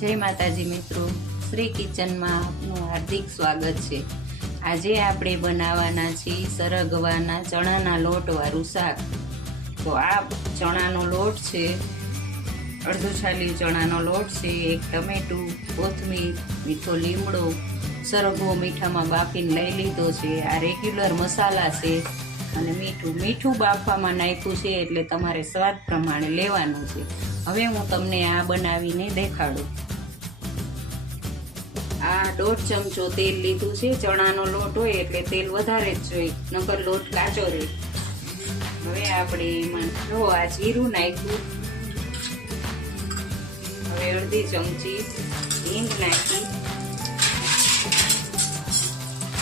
જય માતાજી મિત્રો, શ્રી કિચનમાં આપનું હાર્દિક સ્વાગત છે। આજે આપણે બનાવવાના છીએ સરગવાના ચણાના લોટવાળું શાક। તો આ ચણાનો લોટ છે, અડધો છાલી ચણાનો લોટ છે, એક ટમેટું, કોથમીર, મીઠો લીમડો, સરગવો મીઠામાં બાફીને લઈ લીધો છે। આ રેગ્યુલર મસાલા છે અને મીઠું બાફવામાં નાખ્યું છે, એટલે તમારે સ્વાદ પ્રમાણે લેવાનું છે। હવે હું તમને આ બનાવીને દેખાડું। આ 1.5 ચમચો તેલ લીધું છે। ચણાનો લોટ હોય એટલે તેલ વધારે જ જોઈએ, નકર લોટ કાચો રહે। હવે આપણે એમાં જો આ જીરું નાખ્યું। હવે અડધી ચમચી હિંગ નાખી,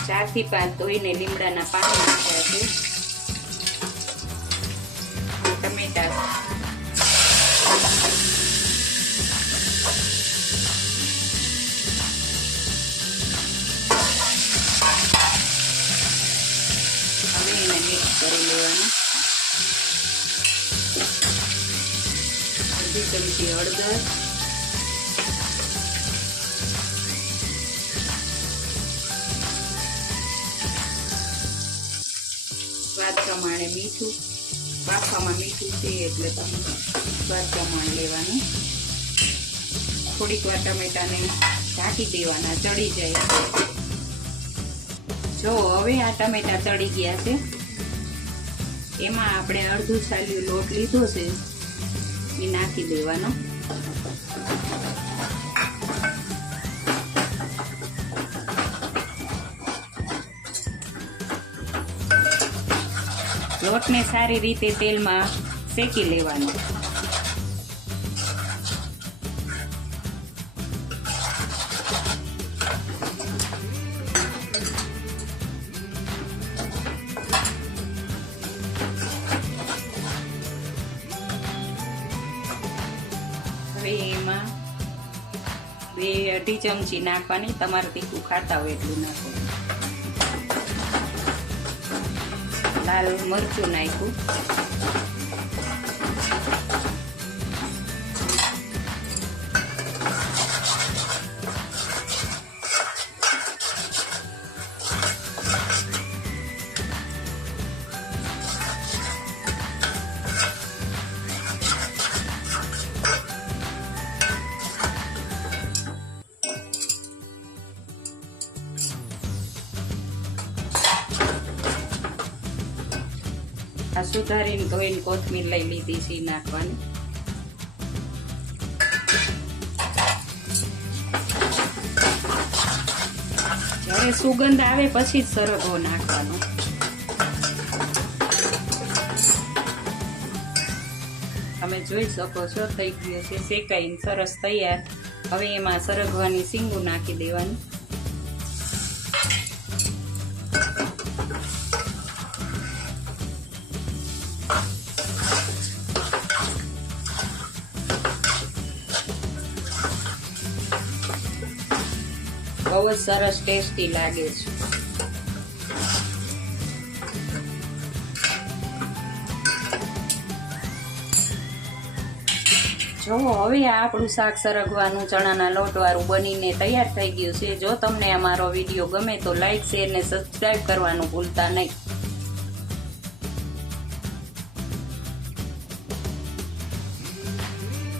4 થી 5 ધોઈને લીમડાના પાન નાખ્યા છે। ટમેટા, કરી લેવાનું। અડધી ચમચી હળદર, સ્વાદ પ્રમાણે મીઠું। બાફવામાં મીઠું છે એટલે તમે સ્વાદ પ્રમાણે લેવાનું। થોડીક વાર ટમેટાને ઢાંકી દેવાના, ચડી જાય। જો હવે આ ટમેટા ચડી ગયા છે, એમાં આપણે અડધું છાલ્યું લોટ લીધો છે એ નાખી દેવાનો। લોટને સારી રીતે તેલમાં શેકી લેવાનો। હવે એમાં 2-2.5 ચમચી નાખવાની, તમારે તીખું ખાતા હોય એટલું નાખવાનું। લાલ મરચું નાખ્યું, આ સુધારીને ધોઈને કોથમીર લઈ લીધી છે નાખવાની। જ્યારે સુગંધ આવે પછી જ સરગવો નાખવાનો। તમે જોઈ શકો છો થઈ ગયો છે શેકાઈને સરસ તૈયાર। હવે એમાં સરગવાની સીંગું નાખી દેવાની। બહુ જ સરસ ટેસ્ટી લાગે છે। જો હવે આપણું શાક સરગવાનું ચણાના લોટવાળું બનીને તૈયાર થઈ ગયું છે। જો તમને અમારો વિડીયો ગમે તો લાઈક, શેર ને સબસ્ક્રાઈબ કરવાનું ભૂલતા નહીં।